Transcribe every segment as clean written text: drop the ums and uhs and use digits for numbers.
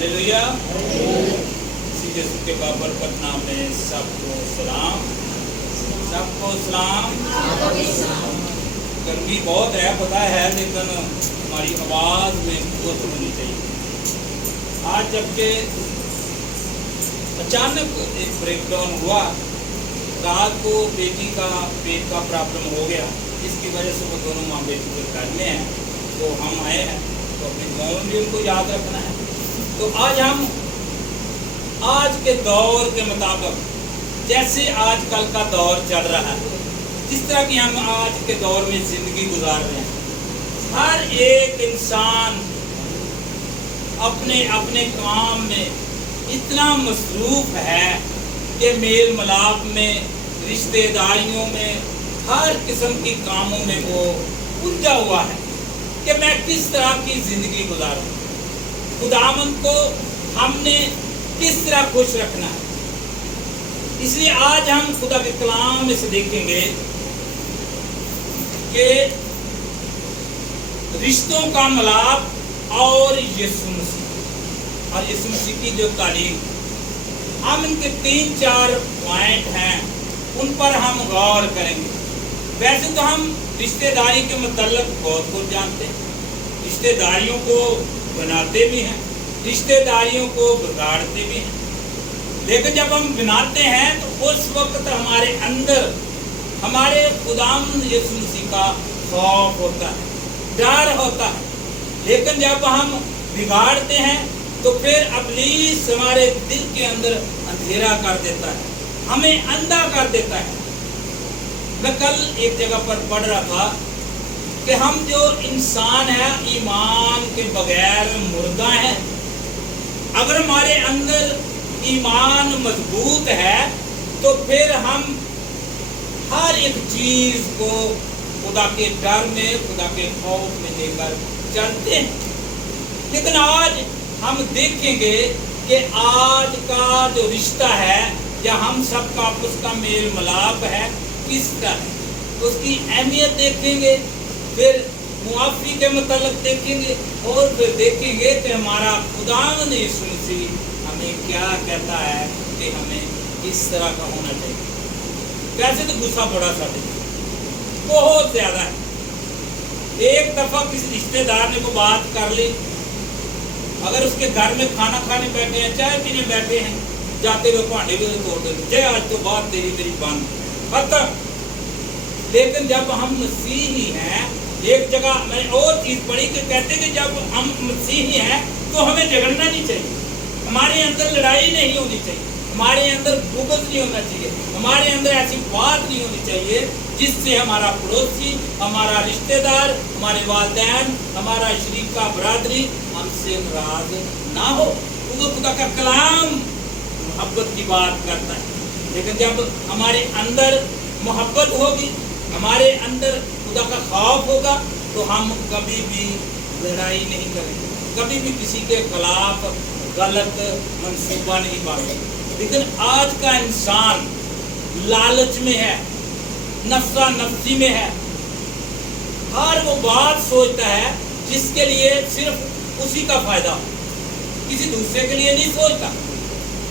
Hallelujah. यीशु के बाबरकत नाम में सबको सलाम, सबको सलाम। गर्मी बहुत है पता है, लेकिन हमारी आवाज़ में कुव्वत होनी चाहिए। आज जबकि अचानक एक ब्रेकडाउन हुआ, रात को बेटी का पेट का प्रॉब्लम हो गया, इसकी वजह से वो दोनों माँ बेटी के घर में हैं, तो हम आए हैं, तो अपनी दुआओं में भी उनको याद रखना है। तो आज हम आज के दौर के मुताबिक, जैसे आजकल का दौर चल रहा है, जिस तरह की हम आज के दौर में ज़िंदगी गुजार रहे हैं, हर एक इंसान अपने अपने काम में इतना मसरूफ़ है कि मेल मिलाप में, रिश्तेदारियों में, हर किस्म की कामों में वो उलझा हुआ है कि मैं किस तरह की ज़िंदगी गुजारूं, खुदावंद को हमने किस तरह खुश रखना है। इसलिए आज हम खुदा के कलाम में से देखेंगे कि रिश्तों का मिलाप और यीशु मसीह, और यीशु मसीह की जो तालीम, हम इनके 3-4 पॉइंट हैं, उन पर हम गौर करेंगे। वैसे तो हम रिश्तेदारी के मतलब बहुत कुछ जानते हैं, रिश्तेदारियों को बनाते भी हैं, रिश्तेदारियों को बिगाड़ते भी हैं, लेकिन जब हम बनाते हैं तो उस वक्त हमारे अंदर हमारे खुदावंद यीशु मसीह का खौफ होता है, डर होता है। लेकिन जब हम बिगाड़ते हैं तो फिर इब्लीस हमारे दिल के अंदर अंधेरा कर देता है, हमें अंधा कर देता है। मैं कल एक जगह पर पढ़ रहा था कि हम जो इंसान है ईमान के बगैर मुर्दा है। अगर हमारे अंदर ईमान मजबूत है तो फिर हम हर एक चीज को खुदा के डर में, खुदा के खौफ में लेकर चलते हैं। लेकिन आज हम देखेंगे कि आज का जो रिश्ता है या हम सबका आपस का मेल मिलाप है किस तरह है, उसकी अहमियत देखेंगे, फिर मुआफ़ी के मतलब देखेंगे, और फिर देखेंगे कि हमारा खुदावंद यीशु मसीह हमें क्या कहता है कि हमें किस तरह का होना चाहिए। वैसे तो गुस्सा बड़ा सा बहुत ज़्यादा है। एक दफ़ा किसी रिश्तेदार ने को बात कर ली, अगर उसके घर में खाना खाने बैठे हैं, चाय पीने बैठे हैं, जाते हुए भांडे भी तोड़ देते, आज तो बात तेरी मेरी बंद खत्म। लेकिन जब हम मसीही हैं, एक जगह मैंने और चीज़ पढ़ी कि कहते कि जब हम मसीही हैं तो हमें झगड़ना नहीं चाहिए, हमारे अंदर लड़ाई नहीं होनी चाहिए, हमारे अंदर बुग़्ज़ नहीं होना चाहिए, हमारे अंदर ऐसी बात नहीं होनी चाहिए जिससे हमारा पड़ोसी, हमारा रिश्तेदार, हमारे वालिदैन, हमारा शरीका बरादरी हमसे नाराज ना हो। क्योंकि खुदा का कलाम मोहब्बत की बात करता है। लेकिन जब हमारे अंदर मोहब्बत होगी, हमारे अंदर खुदा का खौफ होगा, तो हम कभी भी लड़ाई नहीं करेंगे, कभी भी किसी के खिलाफ गलत मंसूबा नहीं बांधेंगे। लेकिन आज का इंसान लालच में है, नफ्सा नफ्सी में है, हर वो बात सोचता है जिसके लिए सिर्फ उसी का फायदा हो, किसी दूसरे के लिए नहीं सोचता।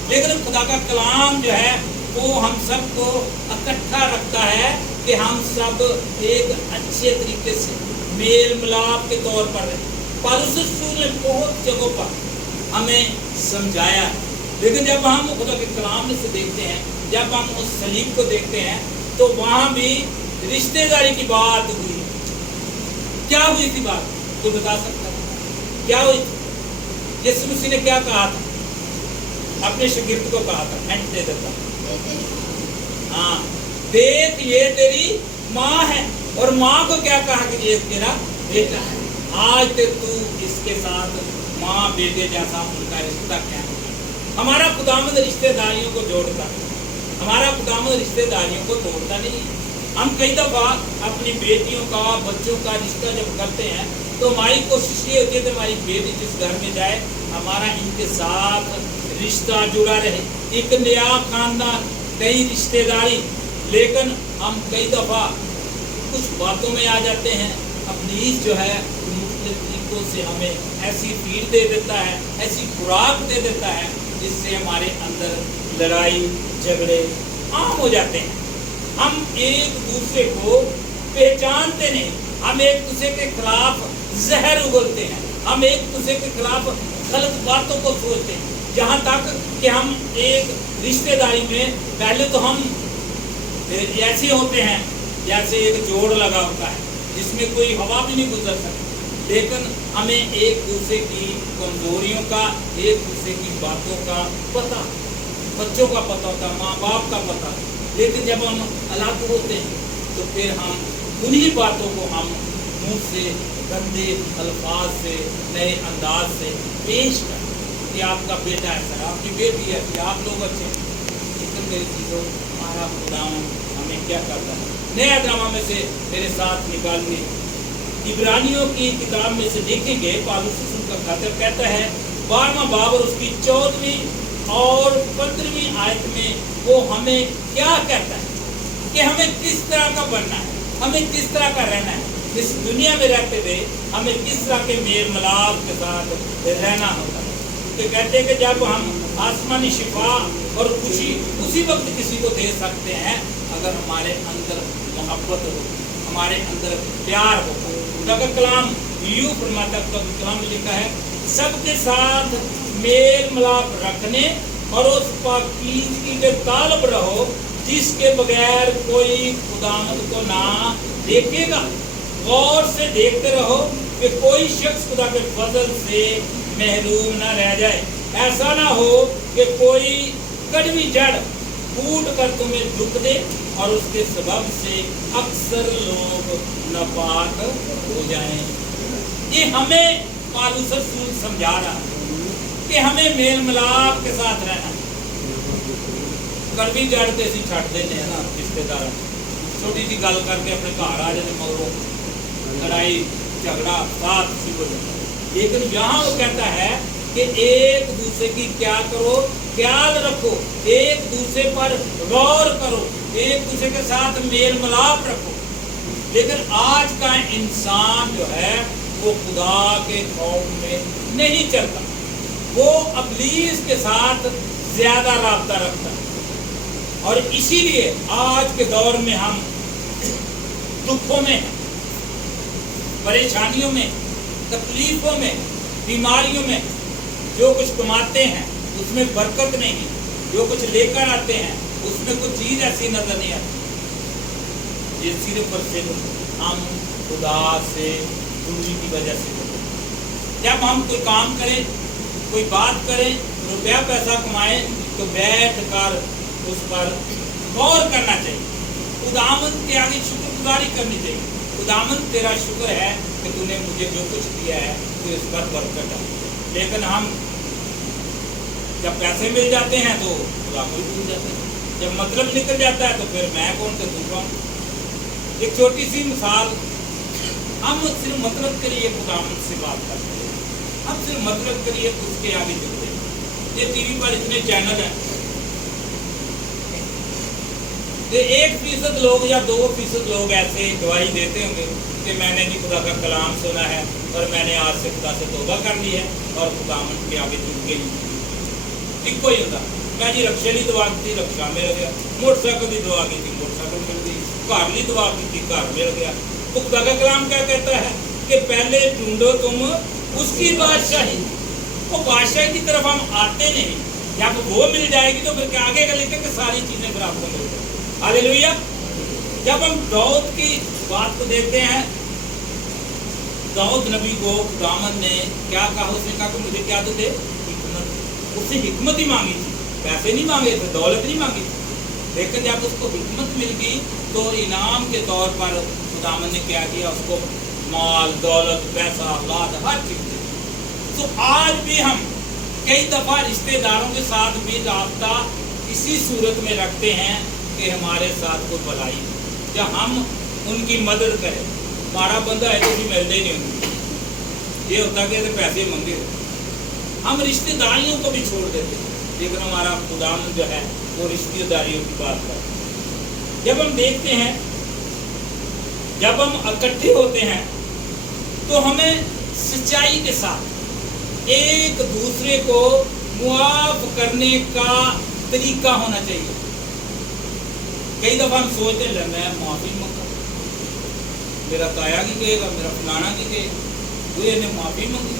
लेकिन खुदा का कलाम जो है वो हम सबको इकट्ठा रखता है कि हम सब एक अच्छे तरीके से मेल मिलाप के तौर पर रहें। पौलुस रसूल ने बहुत जगहों पर हमें समझाया है। लेकिन जब हम खुदा के कलाम से देखते हैं, जब हम उस सलीब को देखते हैं, तो वहाँ भी रिश्तेदारी की बात हुई। क्या हुई थी बात, तो बता सकता है क्या हुई थी? यीशु मसीह ने क्या कहा था? अपने शागिर्द को कहा था, हिंट दे देता, हाँ देख ये तेरी माँ है, और माँ को क्या कहा कि ये तेरा बेटा है। आज तक तू इसके साथ माँ बेटे जैसा उनका रिश्ता क्या है। हमारा खुदावंद रिश्तेदारियों को जोड़ता है, हमारा खुदावंद रिश्तेदारियों को तोड़ता नहीं है। हम कई दफ़ा अपनी बेटियों का, बच्चों का रिश्ता जब करते हैं तो हमारी कोशिश ये होती है कि हमारी बेटी जिस घर में जाए हमारा इनके साथ रिश्ता जुड़ा रहे, एक नया खानदान, नई रिश्तेदारी। लेकिन हम कई दफ़ा कुछ बातों में आ जाते हैं, अपनी जो है मुख्तलिफ बरकतों से हमें ऐसी फीड दे देता है, ऐसी खुराक दे देता है, जिससे हमारे अंदर लड़ाई झगड़े आम हो जाते हैं। हम एक दूसरे को पहचानते नहीं, हम एक दूसरे के खिलाफ जहर उगलते हैं, हम एक दूसरे के खिलाफ गलत बातों को सोचते हैं, जहाँ तक कि हम एक रिश्तेदारी में पहले तो हम ऐसे होते हैं जैसे एक जोड़ लगा होता है जिसमें कोई हवा भी नहीं गुजर सकती, लेकिन हमें एक दूसरे की कमजोरियों का, एक दूसरे की बातों का पता, बच्चों का पता होता, माँ बाप का पता, लेकिन जब हम अलग होते हैं तो फिर हम उन्हीं बातों को हम मुंह से गंदे अल्फाज से, नए अंदाज से पेश करें कि आपका बेटा ऐसा है, आपकी बेटी ऐसी, आप लोग अच्छे हैं, लेकिन मेरी चीज़ों हमारा खुदा हमें क्या करता है। नया ड्रामा में से मेरे साथ निकालने, इब्रानियों की किताब में से देखेंगे, पौलुस का खातर कहता है 12वां बाब और उसकी 14वीं और 15वीं आयत में वो हमें क्या कहता है कि हमें किस तरह का बनना है, हमें किस तरह का रहना है, इस दुनिया में रहते हुए हमें किस तरह के मेल मिलाप के साथ रहना होता है। तो कहते हैं कि जब हम आसमानी शिफा और खुशी उसी वक्त किसी को दे सकते हैं अगर हमारे अंदर मोहब्बत हो, हमारे अंदर प्यार हो। खुदा का कलाम यूं फरमाता, खुदा का कलाम में लिखा है सबके साथ मेल मिलाप रखने और उस पाकीज़गी के तालब रहो जिसके बगैर कोई खुदावंद को ना देखेगा। गौर से देखते रहो कि कोई शख्स खुदा के फजल से महरूम ना रह जाए, ऐसा ना हो कि कोई कड़वी जड़ फूट कर तुम्हें दुख दे और उसके सबब से अक्सर लोग नापाक हो जाएं। ये हमें पौलुस रसूल समझा रहा है कि हमें मेल मिलाप के साथ रहना। कड़वी जड़ ते असीं छड्ड देने हैं ना रिश्तेदार, छोटी सी गल करके अपने घर आ जाते, मगरों लड़ाई झगड़ा साथ शुरू हो जाता है। लेकिन यहाँ वो कहता है कि एक दूसरे की क्या करो, ख्याल रखो, एक दूसरे पर गौर करो, एक दूसरे के साथ मेल मिलाप रखो। लेकिन आज का इंसान जो है वो खुदा के खौफ में नहीं चलता, वो इब्लीस के साथ ज्यादा राब्ता रखता है। और इसीलिए आज के दौर में हम दुखों में, परेशानियों में, तकलीफों में, बीमारियों में जो कुछ कमाते हैं उसमें बरकत नहीं है, जो कुछ लेकर आते हैं उसमें कुछ चीज ऐसी नजर नहीं आती। ये सिर्फ और सिर्फ हम खुदा से दूरी की वजह से होते हैं। जब हम कोई काम करें, कोई बात करें, रुपया पैसा कमाएं तो बैठ कर उस पर गौर करना चाहिए, खुदावंद के आगे शुक्रगुजारी करनी चाहिए। खुदावंद तेरा शुक्र है कि तूने मुझे जो कुछ दिया है तो इस पर बरकत है। लेकिन हम जब पैसे मिल जाते हैं तो खुदा को भूल जाते हैं, जब मतलब निकल जाता है तो फिर मैं कौन से तू कौन। एक छोटी सी मिसाल, हम सिर्फ मतलब के लिए खुदावंद से बात करते हैं, हम सिर्फ मतलब के लिए उसके आगे जुड़ते हैं। ये टीवी पर इतने चैनल हैं, 1% लोग या 2% लोग ऐसे गवाही देते होंगे कि मैंने जी खुदा का कलाम सुना है और मैंने आज से खुदा से तौबा कर ली है और खुदावंद के आगे जुड़ के एक कोई होता मैं जी रक्षा ली दुआ की, रक्षा मिल गया, मोटरसाइकिल की दुआ की थी, मोटरसाइकिल मिल गई, घर ली दुआ की थी, घर मिल गया। तो खुदा का कलाम क्या कहता है कि पहले ढूंढो तुम उसकी बादशाही। वो बादशाही की तरफ हम आते नहीं, जब वो मिल जाएगी तो फिर क्या आगे का लिखे कि सारी चीजें बराबर मिल जाएगी। हालेलुया। जब हम दाऊद की बात को देखते हैं, दाऊद नबी को खुदावंद ने क्या कहा, उसने कहा कि मुझे क्या तो दे, हिकमत। उससे हिकमत ही मांगी थी, पैसे नहीं मांगे थे, दौलत नहीं मांगी थी। लेकिन जब उसको हिकमत मिल गई तो इनाम के तौर पर खुदावंद ने क्या किया, उसको माल, दौलत, पैसा, औलाद, हर चीज दी। तो आज भी हम कई दफा रिश्तेदारों के साथ भी राब्ता इसी सूरत में रखते हैं कि हमारे साथ कोई भलाई या हम उनकी मदद करें। हमारा बंदा है तो भी मिलते ही नहीं उनको, ये होता कि पैसे मंगे, हम रिश्तेदारियों को भी छोड़ देते हैं। लेकिन हमारा खुदावंद जो है वो रिश्तेदारियों की बात करता है। जब हम देखते हैं, जब हम इकट्ठे होते हैं तो हमें सच्चाई के साथ एक दूसरे को मुआफ करने का तरीका होना चाहिए। कई दफा हम सोचते हैं मैं माफी मांगा, मेरा ताया की कहेगा, मेरा फलाना की कहेगा, वो ने माफी मांगी।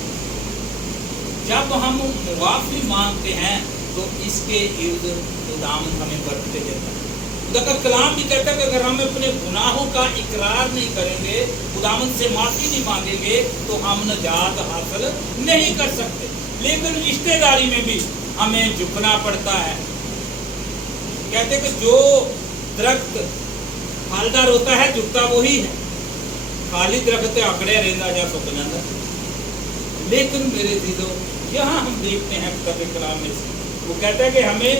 जब हम माफी मांगते हैं तो इसके इर्द खुदावंद हमें बरकतें देता है। खुदा का कलाम भी कहता है कि अगर हम अपने गुनाहों का इकरार नहीं करेंगे, खुदावंद से माफी नहीं मांगेंगे, तो हम नजात हासिल नहीं कर सकते। लेकिन रिश्तेदारी में भी हमें झुकना पड़ता है। कहते कि जो दरख्त फलदार होता है झुकता वही है, खाली दरख्त आंकड़े रहता या सुक जाता। लेकिन मेरे दीदो, यहाँ हम देखते हैं खुदा के कलाम में से वो कहता है कि हमें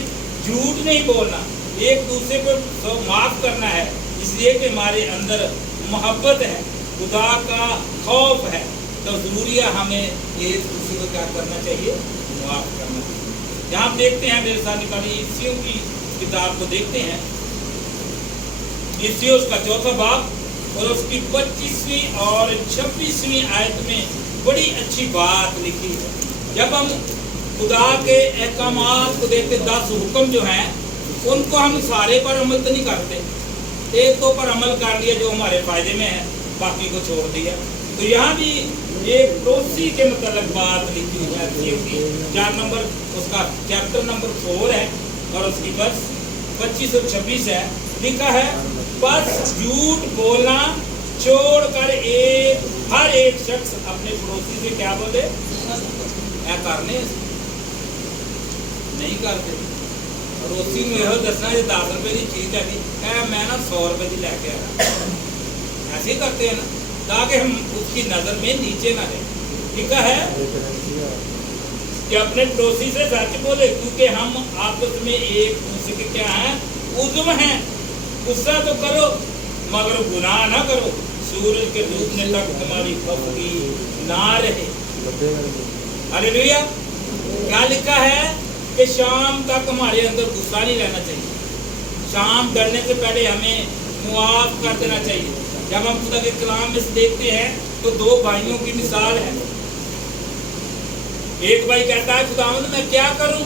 झूठ नहीं बोलना, एक दूसरे को माफ करना है, इसलिए कि हमारे अंदर मोहब्बत है, खुदा का खौफ है। तो जरूरी है हमें एक दूसरे को क्या करना चाहिए, माफ करना चाहिए। यहाँ देखते हैं, मेरे साथ निकाली इफ्सियों की किताब को देखते हैं, इफ्सियों उसका 4वां बाब और उसकी 25वीं और 26वीं आयत में बड़ी अच्छी बात लिखी है। जब हम खुदा के अहकामात को देखते, 10 हुक्म जो हैं उनको हम सारे पर अमल तो नहीं करते, एक दो पर अमल कर लिया जो हमारे फायदे में है, बाकी को छोड़ दिया। तो यहाँ भी एक पड़ोसी के मतलब बात लिखी है, क्योंकि 4 नंबर उसका चैप्टर नंबर 4 है और उसकी बस 25 और 26 है। लिखा है, बस झूठ बोलना छोड़कर हर एक शख्स अपने पड़ोसी से क्या बोले, क्या करने नहीं करते। पड़ोसी में यह दसना जो 10 रुपए की चीज है, मैं ना 100 रुपए की लेके आया, ऐसे ही करते हैं ना, ताकि हम उसकी नजर में नीचे ना रहे। लिखा है कि अपने पड़ोसी से सच बोले, क्योंकि हम आपस में एक दूसरे के क्या है, उज्म हैं। गुस्सा तो करो मगर गुनाह ना करो, सूरज के डूबने तक तुम्हारी खफगी ना रहे। हालेलुया। क्या लिखा है कि शाम तक हमारे अंदर गुस्सा नहीं रहना चाहिए, शाम ढलने से पहले हमें मुआफ कर देना चाहिए। जब हम खुदा के कलाम में देखते हैं तो 2 भाइयों की मिसाल है। एक भाई कहता है, खुदावंद मैं क्या करूं,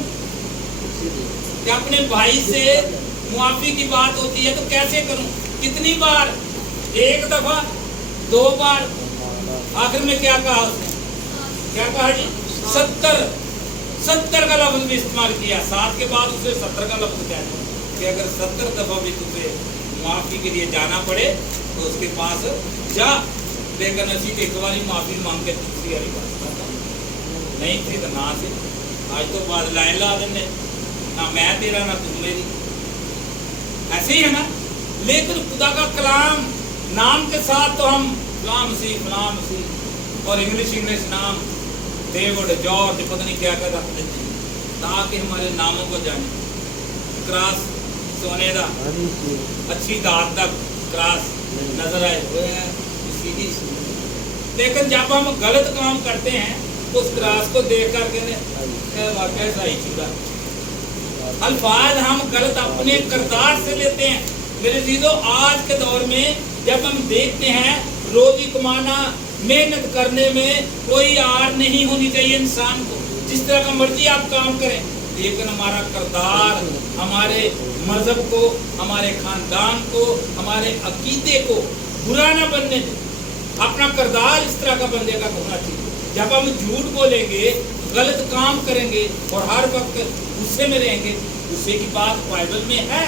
कि अपने भाई से मुआफी की बात होती है तो कैसे करूं, कितनी बार, 1 दफा 2 बार, आखिर में क्या कहा उसने, क्या कहा जी, 70 का लफ्ज भी इस्तेमाल किया। 7 के बाद उसे 70 का लफ्ज कहना कि अगर 70 दफा भी तुझे माफी के लिए जाना पड़े तो उसके पास जा। लेकिन असी एक बार माफी मांग के दूसरी वाली बात नहीं थी तो ना से आज तो बाद लाइन ला देने, ना मैं तेरा ना तुम मेरी, ऐसे ही है ना। लेकिन खुदा का कलाम नाम के साथ तो हम फलाम सी और इंग्लिश नाम डेविड जॉर्ज पता नहीं क्या कर रखते थे, ताकि हमारे नामों को जाने। क्रॉस सोने का अच्छी दात तक क्रॉस नजर आए, लेकिन जब हम गलत काम करते हैं तो उस क्रॉस को देख करके वाकई सही चीज़, अल्फाज हम गलत अपने किरदार से लेते हैं। मेरे चीजों, आज के दौर में जब हम देखते हैं रोजी कमाना, मेहनत करने में कोई आर नहीं होनी चाहिए इंसान को, जिस तरह का मर्जी आप काम करें, लेकिन हमारा किरदार हमारे मजहब को, हमारे खानदान को, हमारे अकीदे को बुरा ना बनने दे। अपना किरदार इस तरह का बंदे का होना चाहिए। जब हम झूठ बोलेंगे, गलत काम करेंगे और हर वक्त गुस्से में रहेंगे, गुस्से की बात बाइबल में है,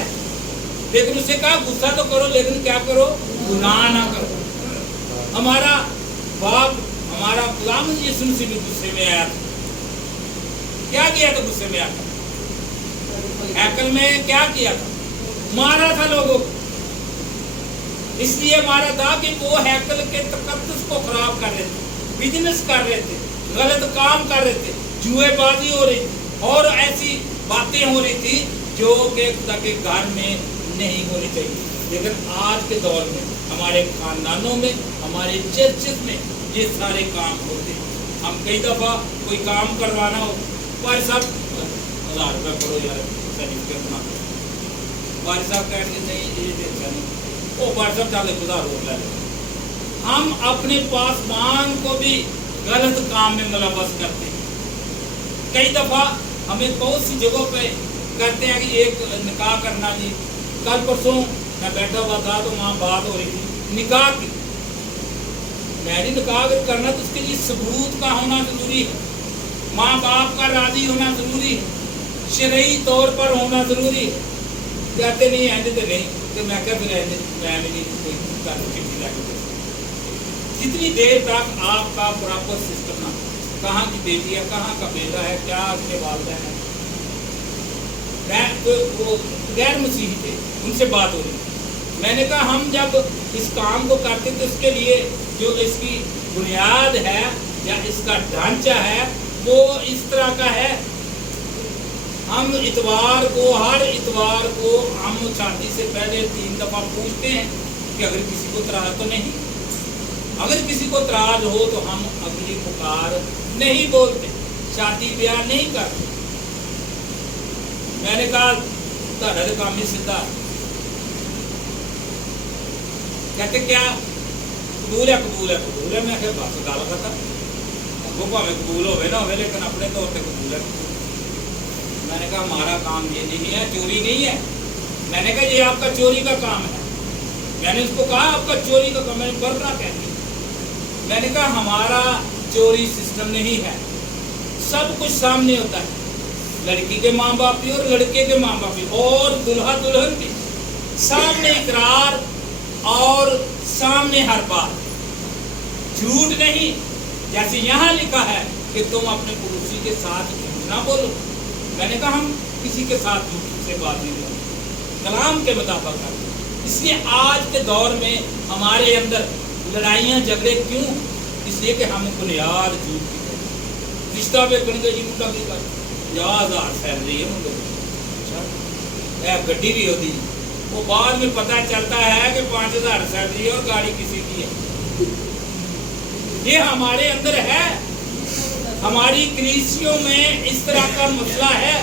लेकिन उसे कहा गुस्सा तो करो, लेकिन क्या करो, गुनाह ना करो। हमारा बाप, हमारा गुलाम यीशु मसीह भी गुस्से में आया था। क्या किया था गुस्से में आकर? हैकल में क्या किया था? मारा था लोगों को। इसलिए मारा था कि वो हैकल के तकद्दुस को खराब कर रहे थे, बिजनेस कर रहे थे, गलत काम कर रहे थे, जुएबाजी हो रही थी और ऐसी बातें हो रही थी जो कि खुदा के घर में नहीं होनी चाहिए। लेकिन आज के दौर में हमारे खानदानों में, हमारे चर्चेस में ये सारे काम होते हैं। हम कई दफ़ा कोई काम करवाना हो, भाई साहब 1000 रुपये करो यार सर्टिफिकेट बना, भाई साहब कहेंगे नहीं ये देखा नहीं, वो भाई साहब चाहे खुदा रोक ले। हम अपने पासवान को भी गलत काम में मुलव्वस करते हैं। कई दफ़ा हमें बहुत सी जगहों पे करते हैं कि एक निकाह करना जी, कल परसों मैं बैठा हुआ था तो वहाँ बात हो रही थी निकाह की। मैंने निकाह अगर करना तो उसके लिए सबूत का होना ज़रूरी है, माँ बाप का राज़ी होना ज़रूरी है, शरई तौर पर होना ज़रूरी है। कहते नहीं ऐसे तो नहीं, तो मैं क्या फिर ऐसे मैं नहीं चिट्ठी ला के जितनी देर तक आपका प्रॉपर सिस्टम ना, कहाँ की बेटी है, कहाँ का बेटा है, क्या उसके वालिदैन है। मैं तो वो गैर मसीही थे, उनसे बात हो रही। मैंने कहा हम जब इस काम को करते तो इसके लिए जो इसकी बुनियाद है या इसका ढांचा है वो इस तरह का है। हम इतवार को, हर इतवार को हम शादी से पहले 3 दफ़ा पूछते हैं कि अगर किसी को तराज तो नहीं, अगर किसी को तराज हो तो हम अगली पुकार नहीं बोलते, शादी ब्याह नहीं करते। मैंने कहा तारा काम ही सीधा, कहते क्या कबूल है, कबूल है, कबूल है। मैं बस गल खत्म, वो भावे कबूल हो ना हो, लेकिन अपने तौर पर कबूल है। मैंने कहा हमारा काम ये नहीं है, चोरी नहीं है। मैंने कहा ये आपका चोरी का काम है। मैंने उसको कहा आपका चोरी का काम, मैंने बरना कहती। मैंने कहा हमारा चोरी सिस्टम नहीं है, सब कुछ सामने होता है, लड़की के माँ बाप भी और लड़के के माँ बाप भी और दुल्हा दुल्हन भी, सामने इकरार और सामने हर बात, झूठ नहीं। जैसे यहाँ लिखा है कि तुम अपने पड़ोसी के साथ झूठ ना बोलो। मैंने कहा हम किसी के साथ झूठ से बात नहीं करते, कलाम के मुताबिक करते। इसलिए आज के दौर में हमारे अंदर लड़ाइयाँ झगड़े क्यों? इसलिए कि हम बुनियाद झूठ की करते। रिश्ता पे करने जी मुंडा की कर 50,000 सैलरी है मुंडे, अच्छा गड्डी भी होती है, वो बाद में पता चलता है कि 5,000 सैलरी और गाड़ी किसी की है। ये हमारे अंदर है, हमारी कलीसियों में इस तरह का मसला है।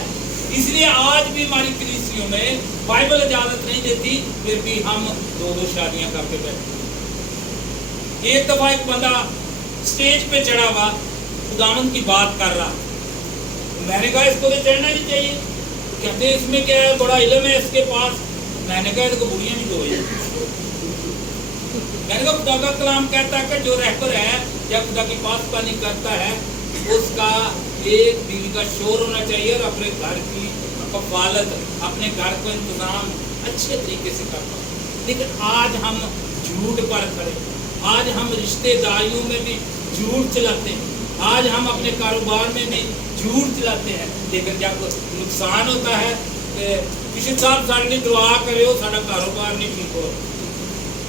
इसलिए आज भी हमारी कलीसियों में बाइबल इजाजत नहीं देती, फिर भी हम 2-2 शादियां करके बैठे। एक दफा एक बंदा स्टेज पे चढ़ा हुआ खुदावंद की बात कर रहा, मैंने कहा इसको तो चढ़ना नहीं चाहिए। कहते इसमें क्या है, बड़ा इल्म है इसके पास। मैंने कहा इसको बुढ़िया नहीं दो। मैंने कहा खुदा का कलाम कहता है कि जो रहबर है जब खुदा की पासबानी करता है उसका एक बीवी का शोर होना चाहिए और अपने घर की कफालत, अपने घर को इंतजाम अच्छे तरीके से करता है। लेकिन आज हम झूठ पर खड़े, आज हम रिश्तेदारियों में भी झूठ चलाते हैं, आज हम अपने कारोबार में भी झूठ चलाते हैं। लेकिन जब नुकसान होता है किसी साहब साढ़े लिए दुआ करे हो सारा कारोबार नहीं ठीक हो,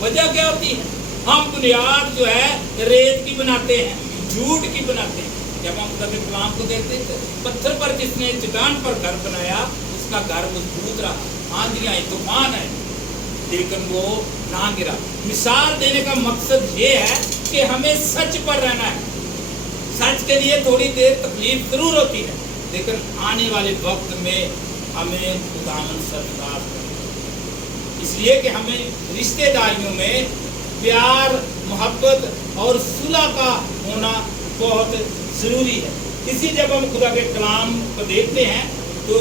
वजह क्या होती है? हम बुनियाद जो है रेत की बनाते हैं, झूठ की बनाते हैं। जब हम खुदा के कलाम को देखते हैं, पत्थर पर जिसने चट्टान पर घर बनाया उसका घर मजबूत रहा, आंधियां तूफान है लेकिन वो ना गिरा। मिसाल देने का मकसद ये है कि हमें सच पर रहना है। सच के लिए थोड़ी देर तकलीफ जरूर होती है, लेकिन आने वाले वक्त में हमें खुदावंद सरदार करें। इसलिए कि हमें रिश्तेदारियों में प्यार, मोहब्बत और सुलह का होना बहुत ज़रूरी है। इसी जब हम खुदा के कलाम को देखते हैं तो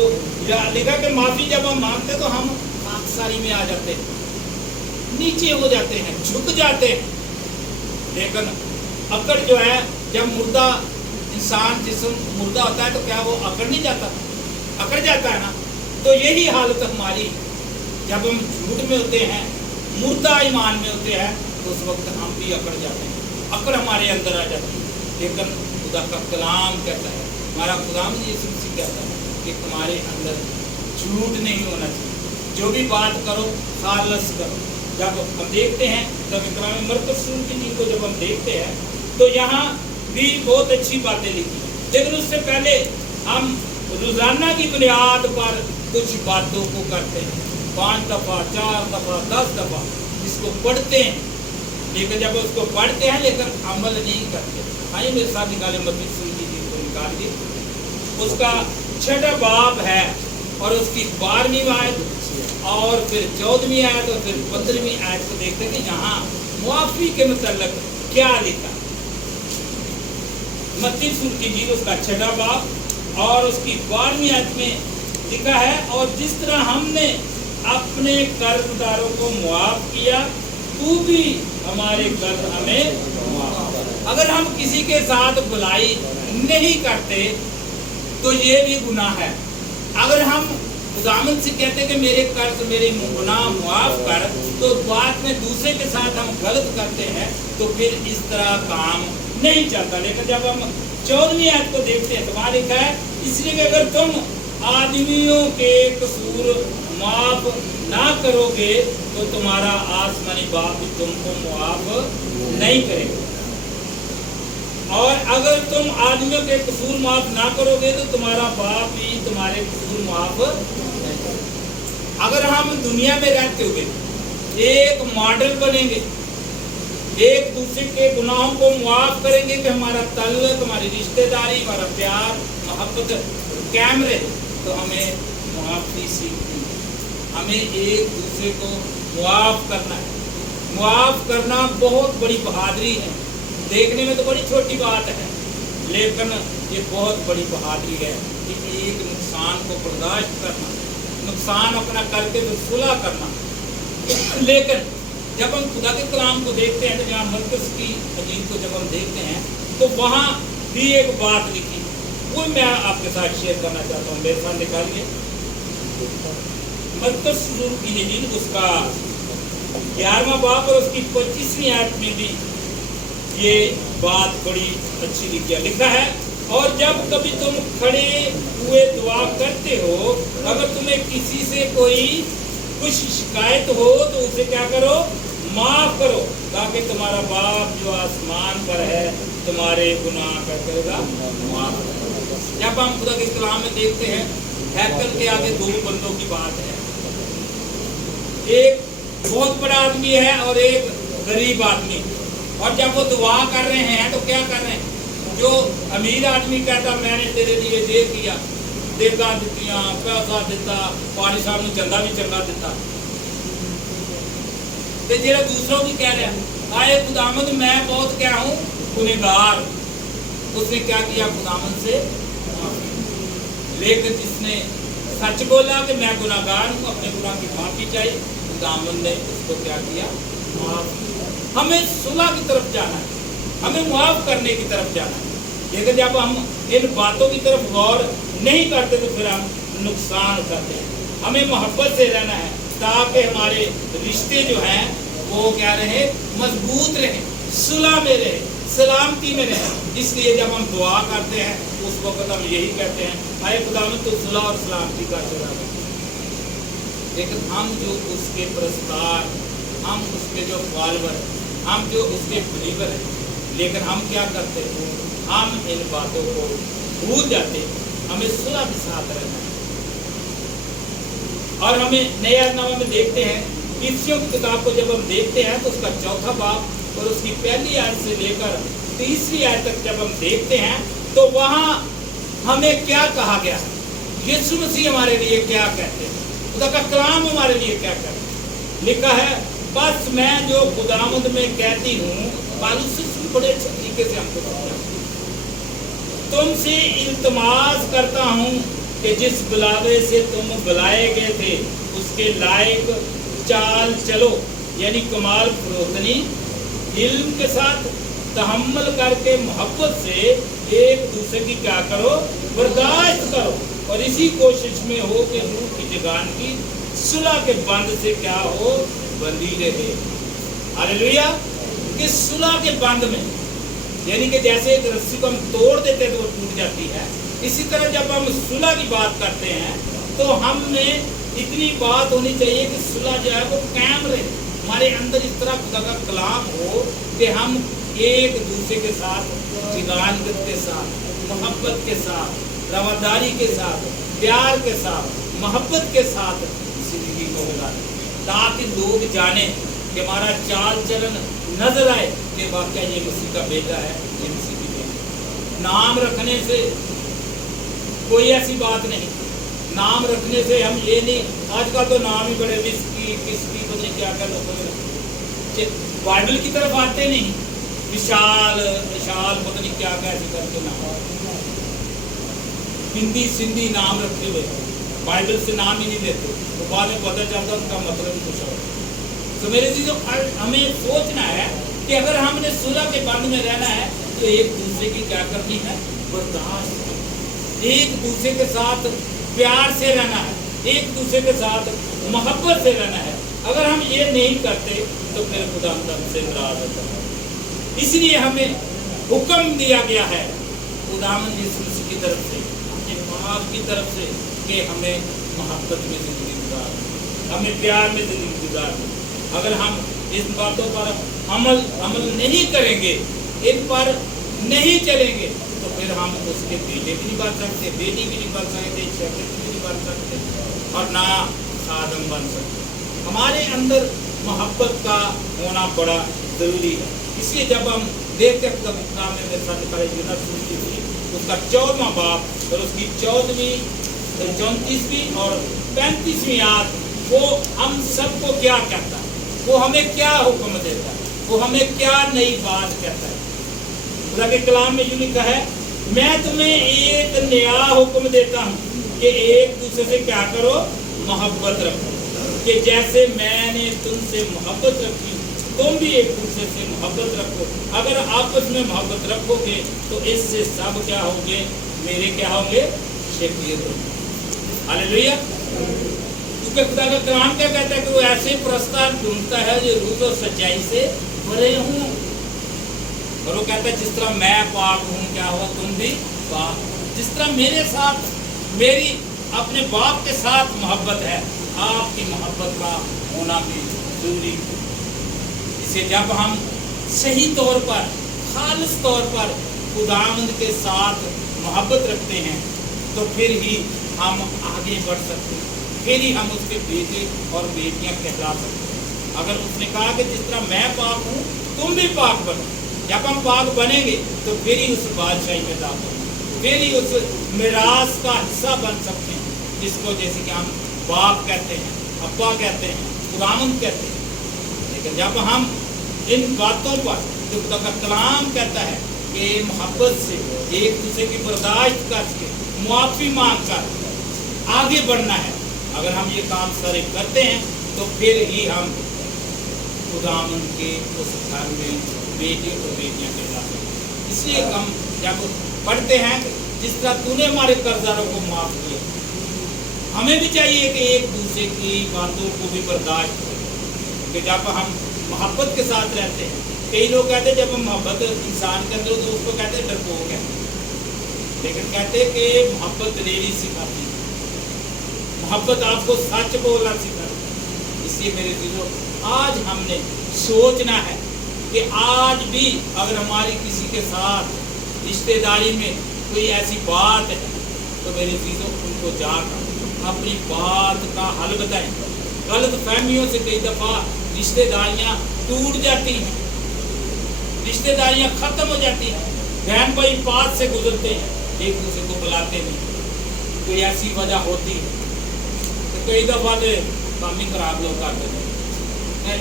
लिखा कि माफ़ी जब हम मांगते तो हम खाकसारी में आ जाते हैं, नीचे हो जाते हैं, झुक जाते हैं। लेकिन अकड़ जो है, जब मुर्दा इंसान जिस्म मुर्दा होता है तो क्या वो अकड़ नहीं जाता? अकड़ जाता है ना। तो यही हालत हमारी, जब हम झूठ में होते हैं, मुर्दा ईमान में होते हैं, तो उस वक्त हम भी अकड़ जाते हैं, अकड़ हमारे अंदर आ जाती है। लेकिन खुदा का कलाम कहता है, हमारा खुदाम यीशु मसीह कहता है कि तुम्हारे अंदर झूठ नहीं होना चाहिए, जो भी बात करो खालस करो। जब हम देखते हैं तब कलाम मरकज़ की नींव को जब हम देखते हैं तो यहाँ भी बहुत अच्छी बातें लिखी हैं, लेकिन उससे पहले हम रोजाना की बुनियाद पर कुछ बातों को करते हैं, 5 दफ़ा 4 दफ़ा 10 दफ़ा इसको पढ़ते हैं, लेकिन जब उसको पढ़ते हैं लेकिन अमल नहीं करते। आइए मेरे साथ निकाले, मत्ती की चीज़ को निकालिए। उसका 6वां बाब है और उसकी 12वीं आयत और फिर 14वीं आयत और फिर 15वीं आयत को देखते हैं कि यहाँ मुआफ़ी के मतलब क्या लिखा। मत्ती सूरत की इंजील उसका 6वां बाब और उसकी 12वीं आयत में लिखा है, और जिस तरह हमने अपने कर्जदारों को मुआफ किया, तू भी हमारे कर्ज हमें मुआफ कर। अगर हम किसी के साथ बुराई नहीं करते तो ये भी गुनाह है। अगर हम खुदावंद से कहते कि मेरे कर्ज मेरे गुनाह मुआफ कर, तो बाद में दूसरे के साथ हम गलत करते हैं तो फिर इस तरह काम नहीं चलता। लेकिन जब हम 14वीं आयत को देखते हैं तो वहां लिखा है, इसलिए कि अगर तुम आदमियों के कसूर माफ ना करोगे तो तुम्हारा आसमानी बाप भी तुमको मुआफ नहीं करेगा, और अगर तुम आदमियों के कसूर माफ ना करोगे तो तुम्हारा बाप भी तुम्हारे कसूर माफ नहीं करेगा। अगर हम दुनिया में रहते हुए एक मॉडल बनेंगे, एक दूसरे के गुनाहों को मुआफ करेंगे कि हमारा तल्लुक, हमारी रिश्तेदारी, हमारा प्यार मोहब्बत कायम रहे, तो हमें मुआफी सीखनी है। हमें एक दूसरे को मुआफ करना है। मुआफ करना बहुत बड़ी बहादुरी है। देखने में तो बड़ी छोटी बात है, लेकिन ये बहुत बड़ी बहादुरी है कि एक नुकसान को बर्दाश्त करना, नुकसान अपना करके तो सुलह करना। लेकिन जब हम खुदा के कलाम को देखते हैं, तो जहाँ मरकस की इंजील को जब हम देखते हैं तो वहाँ भी एक बात लिखी, वो मैं आपके साथ शेयर करना चाहता हूँ। मेरे साथ निकालिए मरकस की इंजील उसका 11वां बाब और उसकी 25वीं आयत में भी ये बात बड़ी अच्छी लिखा है, और जब कभी तुम खड़े हुए दुआ करते हो, अगर तुम्हें किसी से कोई कुछ शिकायत हो तो उसे क्या करो, माफ करो, ताकि तुम्हारा बाप जो आसमान पर है तुम्हारे गुनाह का करेगा माफ करेगा। जब हम खुदा के कलाम में देखते हैं, हैकल के आगे दो बंदों की बात है, एक बहुत बड़ा आदमी है और एक गरीब आदमी, और जब वो दुआ कर रहे हैं तो क्या कर रहे हैं, जो अमीर आदमी कहता मैंने तेरे लिए दे किया, देगा दित्तियां, पैसा दिता, पानी साहब ने चंदा भी चंगा दिता, ते जेड़ा दूसरों की कह रहा आए खुदावंद मैं बहुत क्या हूँ गुनहगार, उसने क्या किया खुदावंद से, लेकिन जिसने सच बोला कि मैं गुनाहगार हूँ, अपने गुनाह की माफी चाहिए, खुदावंद ने उसको क्या किया, माफ। हमें सुलह की तरफ जाना है, हमें मुआफ करने की तरफ जाना है। लेकिन जब हम इन बातों की तरफ गौर नहीं करते तो फिर हम नुकसान करते हैं। हमें मोहब्बत से रहना है ताकि हमारे रिश्ते जो हैं वो क्या रहे, मजबूत रहे, सुलह में रहे, सलामती में रहे। इसलिए जब हम दुआ करते हैं उस वक्त हम यही कहते हैं, आए खुदावंद तो सुलह और सलामती का सलाह है। लेकिन हम जो उसके प्रस्तार, हम उसके जो फॉलोवर, हम जो उसके बिलीवर हैं, लेकिन हम क्या करते हैं, हम इन बातों को भूल जाते हैं। हमें सुलह के साथ रहना है। और हमें नए नामा में देखते हैं, इफिसियों की किताब को जब हम देखते हैं तो उसका 4वां बाब और उसकी पहली आयत से लेकर 30वीं आयत तक जब हम देखते हैं तो वहाँ हमें क्या कहा गया है, यीशु मसीह हमारे लिए क्या कहते हैं, खुदा का कलाम हमारे लिए क्या कहते हैं। लिखा है, बस मैं जो खुदावंद में कहती हूँ, पालूस बड़े अच्छे तरीके से हमको तुमसे इल्तमास करता हूँ कि जिस बुलावे से तुम बुलाए गए थे उसके लायक चाल चलो, यानी कमाल फरोतनी, इल्म के साथ तहम्मुल करके मोहब्बत से एक दूसरे की क्या करो, बर्दाश्त करो, और इसी कोशिश में हो कि रूह की जगान की सुलह के बंद से क्या हो, बंदी रहे। हालेलुया। कि सुलह के बंद में, यानी कि जैसे एक रस्सी को हम तोड़ देते हैं तो वो टूट जाती है, इसी तरह जब हम सुलह की बात करते हैं तो हमें इतनी बात होनी चाहिए कि सुलह जो है वो कायम रहे, हमारे अंदर इस तरह खुदा का कलाम हो कि हम एक दूसरे के साथ जिगानत के साथ, मोहब्बत के साथ, रवादारी के साथ, प्यार के साथ, मोहब्बत के साथ जिंदगी को गुजारें, ताकि लोग जाने कि हमारा चाल चलन नजर आए कि वाकई ये मसीह का बेटा है, ये मसीह की बेटी। नाम रखने से कोई ऐसी बात नहीं, नाम रखने से हम ये नहीं, आजकल तो नाम ही बड़े विस्की किसकी पता नहीं क्या क्या लोगों ने बाइबल की तरफ आते नहीं, विशाल विशाल पता नहीं क्या कैसे करके नाम, हिंदी सिंधी नाम रखे हुए, बाइबल से नाम ही नहीं लेते, तो बाद में पता चलता उनका मतलब ही कुछ और। तो मेरे चीजों हमें सोचना है कि अगर हमने सुलह के बंध में रहना है तो एक दूसरे की क्या करनी है, बर्दाश्त, एक दूसरे के साथ प्यार से रहना है, एक दूसरे के साथ मोहब्बत से रहना है। अगर हम ये नहीं करते तो फिर खुदा हमसे नाराज होता है। इसलिए हमें हुक्म दिया गया है खुदावंद यीशु मसीह की तरफ से, अपने बाप की तरफ से, कि हमें मोहब्बत में जिंदगी गुजारनी, हमें प्यार में जिंदगी गुजारनी। अगर हम इन बातों पर अमल नहीं करेंगे, इन पर नहीं चलेंगे, तो फिर हम उसके बेटे भी नहीं बन सकते, बेटी भी नहीं बन सकते, शक्ति भी नहीं बन सकते और ना खादम बन सकते। हमारे अंदर मोहब्बत का होना बड़ा जरूरी है। इसलिए जब हम देखते हैं उसका 14वां बाब और उसकी 14वीं 34वीं और 35वीं आयत, वो हम सबको क्या कहता है, वो हमें क्या हुक्म देता है, वो हमें क्या नई बात कहता है। खुदा के कलाम में यूं लिखा है, मैं तुम्हें एक नया हुक्म देता हूँ कि एक दूसरे से क्या करो, मोहब्बत रखो, कि जैसे मैंने तुमसे मोहब्बत रखी तुम भी एक दूसरे से मोहब्बत रखो। अगर आपस में मोहब्बत रखोगे तो इससे सब क्या होंगे, मेरे क्या होंगे, शकीर होंगे। हालेलुया। क्योंकि खुदा का कलाम क्या कहता है कि वो ऐसे प्रस्ताव ढूंढता है जो रूह और सच्चाई से भरे हूँ। और वो कहता है जिस तरह मैं पाक हूँ, क्या हुआ, तुम भी पाक। जिस तरह मेरे साथ, मेरी अपने बाप के साथ मोहब्बत है, आपकी मोहब्बत का होना भी जरूरी है। इसे जब हम सही तौर पर, खालिस तौर पर खुदावंद के साथ मोहब्बत रखते हैं तो फिर ही हम आगे बढ़ सकते हैं, फिर ही हम उसके बेटे और बेटियां कहला सकते हैं। अगर उसने कहा कि जिस तरह मैं पाक हूँ तुम भी पाक बनो, जब हम पाक बनेंगे तो फिर ही उस बादशाही में दाखिल होंगे, फिर ही उस मिरास का हिस्सा बन सकते हैं, जिसको जैसे कि हम बाप कहते हैं, अब्बा कहते हैं, खुदावंद कहते हैं। लेकिन जब हम इन बातों पर जो खुदा का कलाम कहता है कि मोहब्बत से एक दूसरे की बर्दाश्त करके मुआफ़ी मांग कर आगे बढ़ना है, अगर हम ये काम सारे करते हैं तो फिर ही हम खुदावंद के उस घर में बेटे और बेटियां कहला सकते हैं। इसलिए हम जब पढ़ते हैं जिस तरह तूने हमारे कर्जदारों को माफ किया, हमें भी चाहिए कि एक दूसरे की बातों को भी बर्दाश्त करें। क्योंकि जब हम मोहब्बत के साथ रहते हैं, कई लोग कहते हैं जब हम मोहब्बत इंसान के अंदर तो उसको कहते हैं डरपोक है, लेकिन कहते हैं कि मोहब्बत दलेरी सिखाती है, मोहब्बत आपको सच बोलना सिखाती है। इसलिए मेरे दिलों आज हमने सोचना है कि आज भी अगर हमारी किसी के साथ रिश्तेदारी में कोई ऐसी बात है तो मेरे चीज़ों उनको जाकर अपनी बात का हल बताएं। गलत फहमियों से कई दफ़ा रिश्तेदारियाँ टूट जाती हैं, रिश्तेदारियाँ खत्म हो जाती हैं, बहन भाई पास से गुजरते हैं, एक दूसरे को बुलाते नहीं, कोई ऐसी वजह होती है तो कई दफ़ा तो काम ही खराब लोग कर देते हैं।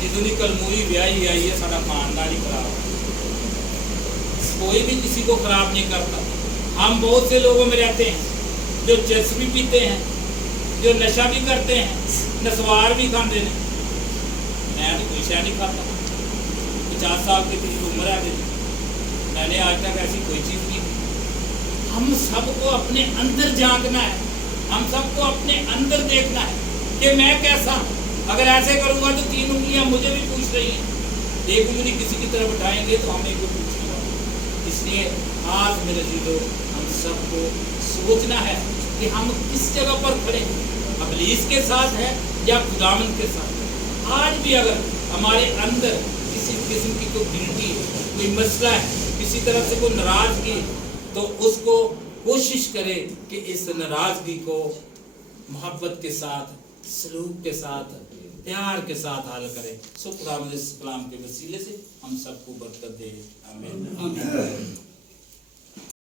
जितनी कल मूवी ब्याही आई है सारा खानदान ही खराब है, कोई भी किसी को खराब नहीं करता। हम बहुत से लोगों में रहते हैं जो चरस भी पीते हैं, जो नशा भी करते हैं, नस्वार भी खाते हैं। मैं तो कोई शय नहीं खाता, 50 साल की मेरी उम्र है मेरी, मैंने आज तक ऐसी कोई चीज़ नहीं। हम सबको अपने अंदर झांकना है, हम सबको अपने अंदर देखना है कि मैं कैसा हूँ। अगर ऐसे करूँगा तो 3 उंगलियाँ मुझे भी पूछ रही हैं, एक उंगली किसी की तरफ उठाएंगे तो हमें को पूछेगा। इसलिए आज मेरे दिलों हम सबको सोचना है कि हम किस जगह पर खड़े हैं, अबलीस के साथ है या खुदावंद के साथ। आज भी अगर हमारे अंदर किसी किस्म की कोई गिल्टी है, कोई मसला है, किसी तरह से कोई नाराजगी, तो उसको कोशिश करे कि इस नाराजगी को मोहब्बत के साथ, सलूक के साथ, प्यार के साथ हल करे। सो खुदावंद इस कलाम के वसीले से हम सबको बरकत दे। आमीन।